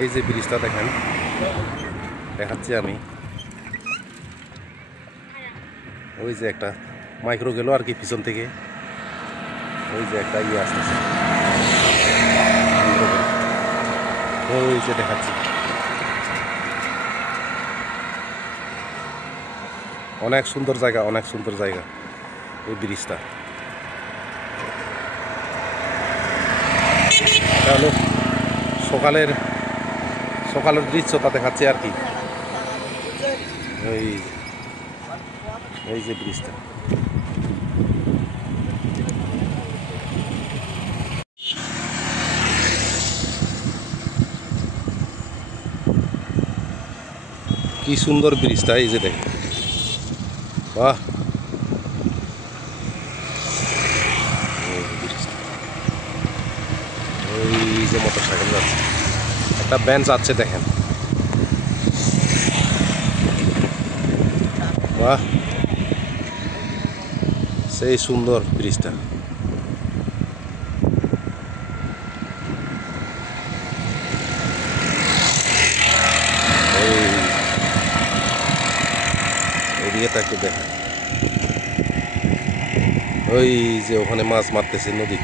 এই যে ব্রিজটা দেখেন, দেখাচ্ছি আমি। ওই যে একটা মাইক্রো গেল আর কি পিছন থেকে, ওই যে একটা ইয়ে আসতেছে, ওই যে দেখাচ্ছি। অনেক সুন্দর জায়গা, অনেক সুন্দর জায়গা এই ব্রিজটা। এটা হলো সকালের দৃশ্যটা দেখাচ্ছে আর কি। এই যে ব্রিজটা, কি সুন্দর ব্রিজটা, এই যে দেখেন, বাহ। ওই যে মোটর সাইকেল যাচ্ছে, একটা ভ্যান যাচ্ছে দেখেন, বাহ, সেই সুন্দর ব্রিজটা। এদিকে একটু দেখেন, ওই যে ওখানে মাছ মারতেছে নদী।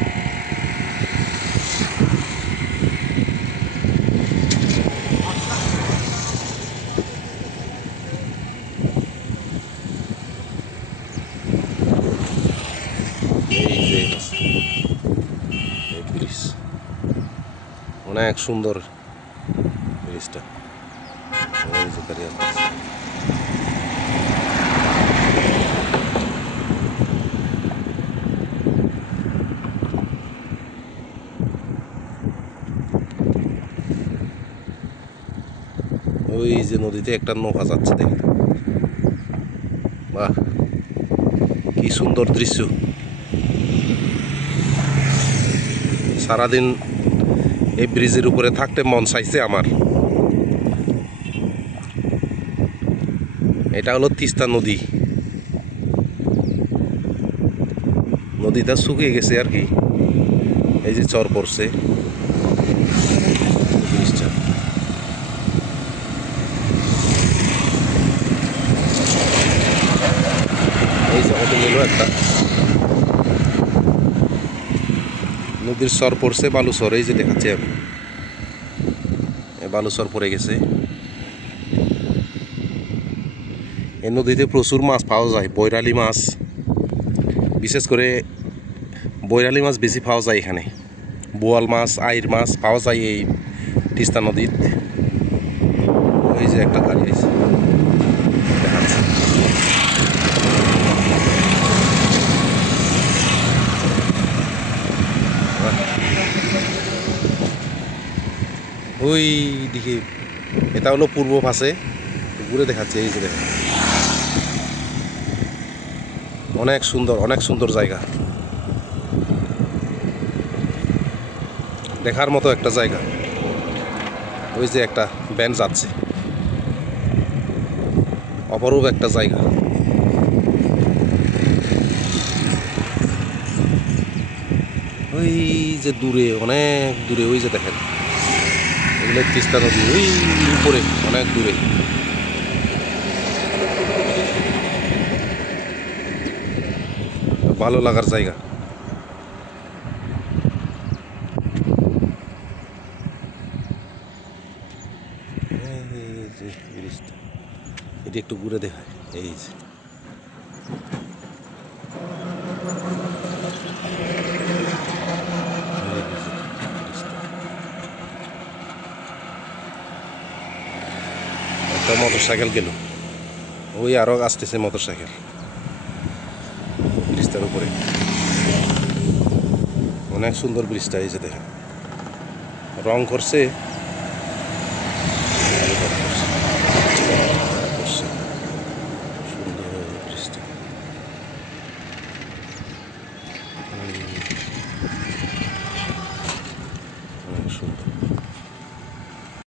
এই যে এই ব্রিজ, অনেক সুন্দর ব্রিজটা। ওই যে গাড়ি আসতেছে। ওই যে নদীতে একটা নৌকা যাচ্ছে দেখেন, বাহ, কি সুন্দর দৃশ্য। সারাদিন এই ব্রিজের উপরে থাকতে মন চাইছে আমার। এটা হলো তিস্তা নদী, নদীটা শুকিয়ে গেছে আর কি। এই যে চর পড়ছে ব্রিজটা। এই যে হোটেল হলো একটা নদীর চর পড়ছে, বালুচর, এই যে দেখাচ্ছি আমি, বালুচর পড়ে গেছে। এই নদীতে প্রচুর মাছ পাওয়া যায়, বৈরালি মাছ, বিশেষ করে বৈরালি মাছ বেশি পাওয়া যায় এখানে। বোয়াল মাছ, আইর মাছ পাওয়া যায় এই তিস্তা নদীত। ওই যে একটা গাড়ি আছে দেখাচ্ছে, ওই দিকে। এটা হলো পূর্ব পাশে, ঘুরে দেখাচ্ছে, এই যে দেখেন, অনেক সুন্দর, অনেক সুন্দর জায়গা, দেখার মতো একটা জায়গা। ওই যে একটা ভ্যান যাচ্ছে, অপরূপ একটা জায়গা। ওই যে দূরে, অনেক দূরে, ওই যে দেখেন, এগুলো তিস্তা নদী, ওই উপরে অনেক দূরে। ভালো লাগার জায়গা। এই যে ব্রিজটা, এটি একটু ঘুরে দেখায়, এই যে একটা মোটর সাইকেল গেল, ওই আরো আসতেছে মোটর সাইকেল ব্রিজটার উপরে। অনেক সুন্দর ব্রিজটা, এই যে দেখেন, রং করছে।